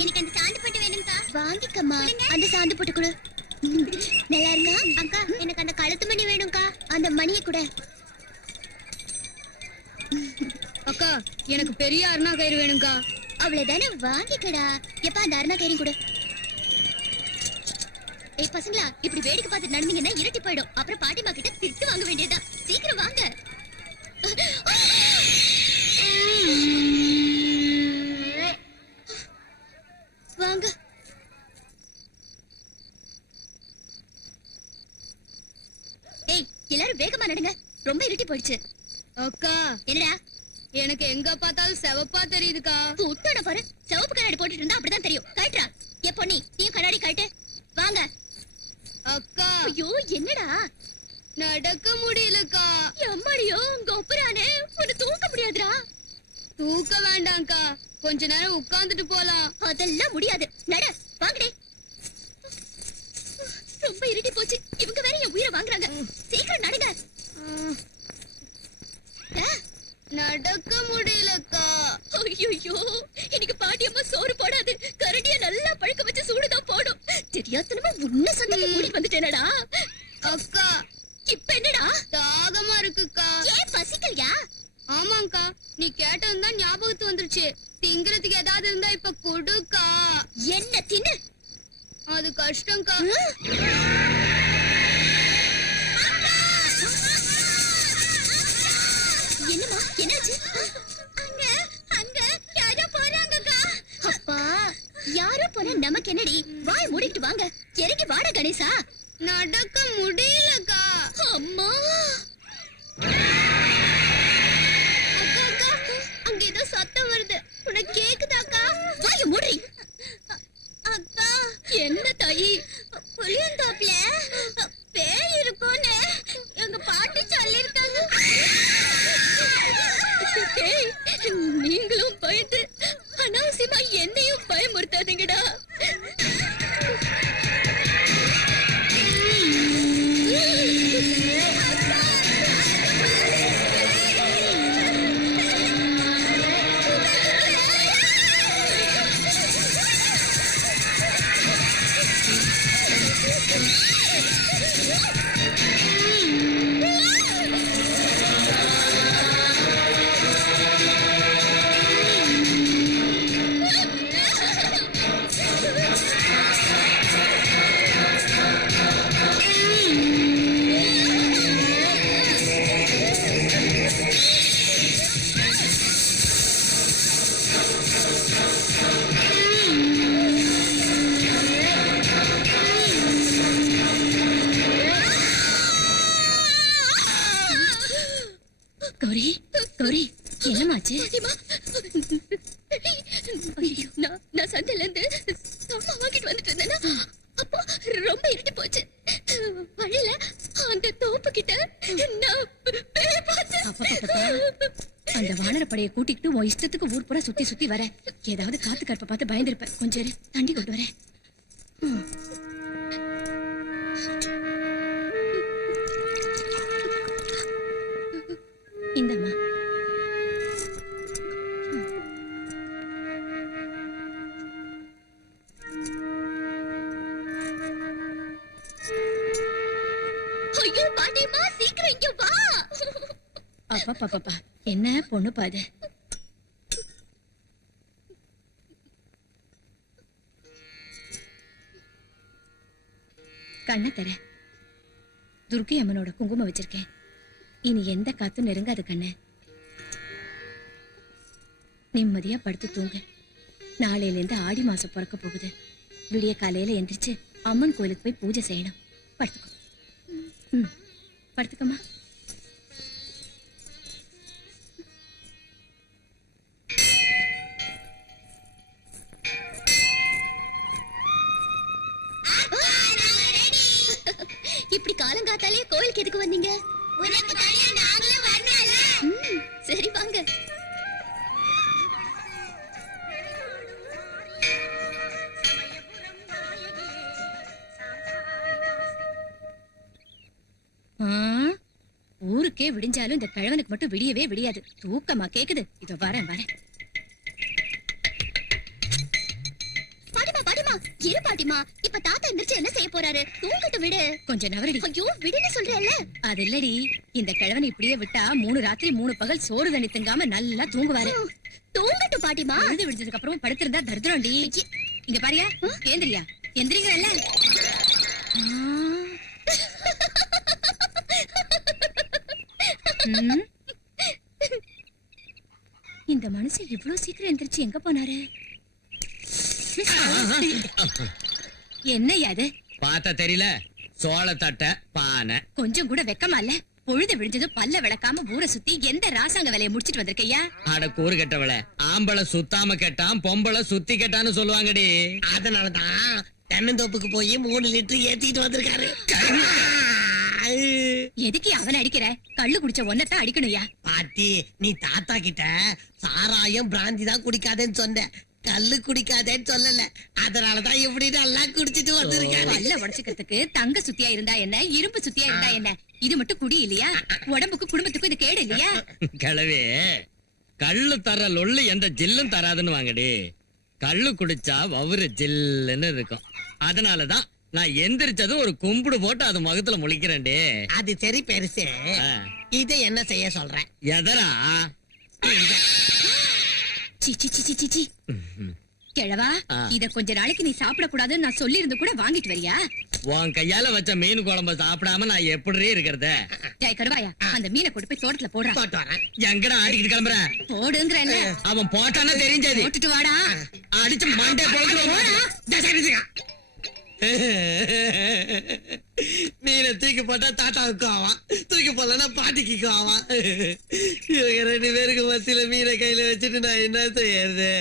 எனக்கு அந்த சாந்து பட்டு வேணும்க்கா வாங்கிக்கம்மா. அந்த சாந்து பட்டு கொடு. நல்லா இருக்கா? அக்கா எனக்கு அந்த கழுத்து மணி வேணும்க்கா. அந்த மணியை கூட. அக்கா எனக்கு பெரிய அருணா கயிறு வேணும்க்கா. அவ்வளவுதானே? வாங்கிக்கடா. எப்ப அந்த அருணா கயிறு கொடு. ஏய் பசங்களா இப்படி வேடிக்கை பார்த்து நடந்தீங்கன்னா இருட்டி போயிடும். அப்புறம் பாட்டிமா கிட்ட திட்டு வாங்க வேண்டியதா சீக்கிரம் வாங்க வாங்க ஏய் எல்லாரும் வேகமா நடங்க. ரொம்ப இருட்டி போயிடுச்சு. அக்கா என்னடா? எனக்கு எங்க பார்த்தாலும் செவப்பா தெரியுதுக்கா. புத்தோட பாரு. சிவப்பு கண்ணாடி போட்டுட்டு இருந்தா அப்படிதான் தெரியும். கழட்டுறா. ஏ பொன்னி நீயும் கண்ணாடி கழட்டு. வாங்க. அக்கா. ஐயோ என்னடா? நடக்க முடியலக்கா. எம்மாடியோ உங்க ஒப்புறானே. உன்னை தூக்க முடியாதுடா. தூக்க வேண்டாம்க்கா. கொஞ்ச நேரம் உட்கார்ந்துட்டு போலாம். அதெல்லாம் முடியாது. நட வாங்கடே ரொம்ப இருட்டி போச்சு இவங்க வேற என் உயிரை வாங்குறாங்க சீக்கிரம் நடுங்க ஆ, நடக்க முடியலக்கா ஐயோ இன்னைக்கு பாட்டியம்மா சோறு போடாது கரடிய நல்லா பழுக்க வச்சு சூடுதான் போடும் தெரியாதனமா உன்ன சொந்தத்தை கூட்டிட்டு வந்துட்டேனடா அக்கா இப்ப என்னடா தாகமா இருக்குக்கா ஏன் பசிக்கலையா ஆமாங்கா நீ கேட்டதும் தான் ஞாபகத்து வந்துருச்சு. திங்கிறதுக்கு ஏதாவது இருந்தா இப்ப கொடுக்கா. என்ன தின்னு? அது கஷ்டம்க்கா. என்னம்மா என்னாச்சு? அங்க அங்க யாரோ போறாங்கக்கா. அப்பா யாரோ போனா நமக்கு என்னடி? வாய் மூடிட்டு வாங்க. இறங்கி வாடா கணேசா. நடக்க முடியலக்கா. அம்மா! 你妈眼泪。கூட்டிக்கிட்டு உன் இஷ்டத்துக்கு ஊர் பூரா சுத்தி சுத்தி வர. ஏதாவது காத்து கற்ப பார்த்து பயந்திருப்ப. கொஞ்சம் தண்ணி கொண்டு வரேன். ம். இந்தம்மா. ஐயோ பாட்டியம்மா சீக்கிரம் இங்க வா. அப்பப்பப்பா என்ன பொண்ணு பாது கண்ணை தர. துர்கை அம்மனோட குங்குமம் வச்சிருக்கேன். இனி எந்த காத்தும் நெருங்காது கண்ணு. நிம்மதியா படுத்து தூங்கு. நாளையில இருந்து ஆடி மாசம் பிறக்க போகுது. விடிய காலையில எந்திரிச்சு அம்மன் கோயிலுக்கு போய் பூஜை செய்யணும். படுத்துக்கோ. ம் படுத்துக்கம்மா. இப்படி காலங்காத்தாலே கோயிலுக்கு எதுக்கு வந்தீங்க? உனக்கு தனியா நாங்களும் வரணும் சரி வாங்க. ஊருக்கே விடிஞ்சாலும் இந்த கிழவனுக்கு மட்டும் விடியவே விடியாது. தூக்கமா கேக்குது. இதோ வரேன் வரேன். இரு பாட்டிமா? இப்ப தாத்தா எந்திரிச்சு என்ன செய்ய போறாரு? தூங்கட்டும் விடு. கொஞ்சம் நவரடி. ஐயோ விடுன்னு சொல்றேன்ல. அது இல்லடி. இந்த கிழவனை இப்படியே விட்டா மூணு ராத்திரி மூணு பகல் சோறு தண்ணி திங்காம நல்லா தூங்குவாரு. தூங்கட்டும் பாட்டிமா. பொழுது விடிஞ்சதுக்கு அப்புறம் படுத்திருந்தா தரித்திரம்டி இங்க பாரியா ஏந்திரியா. எந்திரிங்கல்ல. இந்த மனுஷன் இவ்வளவு சீக்கிரம் எந்திரிச்சு எங்க போனாரு? என்னய்யா அது பார்த்தா தெரியல. சோளத்தட்டை பானை. கொஞ்சம் கூட வெக்கமா இல்ல? பொழுது விடிஞ்சதும் பல்ல விளக்காம ஊரை சுத்தி எந்த ராசாங்க வேலையை முடிச்சிட்டு வந்திருக்கையா? அட கூறு கெட்டவள ஆம்பளை சுத்தாம கெட்டான் பொம்பளை சுத்தி கெட்டான்னு சொல்லுவாங்கடி. அதனாலதான் தென்னந்தோப்புக்கு போய் மூணு லிட்டர் ஏத்திட்டு வந்திருக்காரு. எதுக்கு அவனை அடிக்கிற? கள்ளு குடிச்ச ஒன்னதான் அடிக்கணும்யா. பாட்டி நீ தாத்தா கிட்ட சாராயம் பிராந்தி தான் குடிக்காதேன்னு சொன்ன கல்லு குடிக்காதேன்னு சொல்லல. அதனாலதான் இப்படி நல்லா குடிச்சிட்டு வந்திருக்காரு. பல்ல உடச்சுக்கிறதுக்கு தங்க சுத்தியா இருந்தா என்ன? இரும்பு சுத்தியா இருந்தா என்ன? இது மட்டும் குடி இல்லையா? உடம்புக்கு குடும்பத்துக்கும் இது கேடு இல்லையா? கிழவே கள்ளு தர லொள்ளு எந்த ஜில்லும் தராதுன்னு வாங்கடி. கள்ளு குடிச்சா வவுறு ஜில்லுன்னு இருக்கும். அதனாலதான் நான் எந்திரிச்சதும் ஒரு கும்பிடு போட்டு அது முகத்துல முழிக்கிறேன்டி. அது சரி பெருசு. இதை என்ன செய்ய சொல்றேன்? எதரா சி சி சி சி, சி சி. கிழவா. இத கொஞ்ச நாளைக்கு நீ சாப்பிட கூடாதுன்னு நான் கூட வாங்கிட்டு வரியா? உன் கையால வச்ச மீன் குழம்ப சாப்பிடாம நான் எப்படி இருக்கிறத? ஜாய் கருவாயா அந்த மீனை கொண்டு போய் தோட்டத்துல போடுறா. போட்டு வரேன் எங்கடா ஆடிக்கிட்டு கிளம்புற? போடுங்கிறேன் அவன் போட்டானா தெரிஞ்சது. போட்டுட்டு வாடா. அடிச்சு மண்டே மீனை தூக்கி போட்டா தாத்தாவுக்கு ஆவான் தூக்கி போடலன்னா பாட்டிக்கு ஆவான் இவங்க ரெண்டு பேருக்கு என்ன செய்யறது?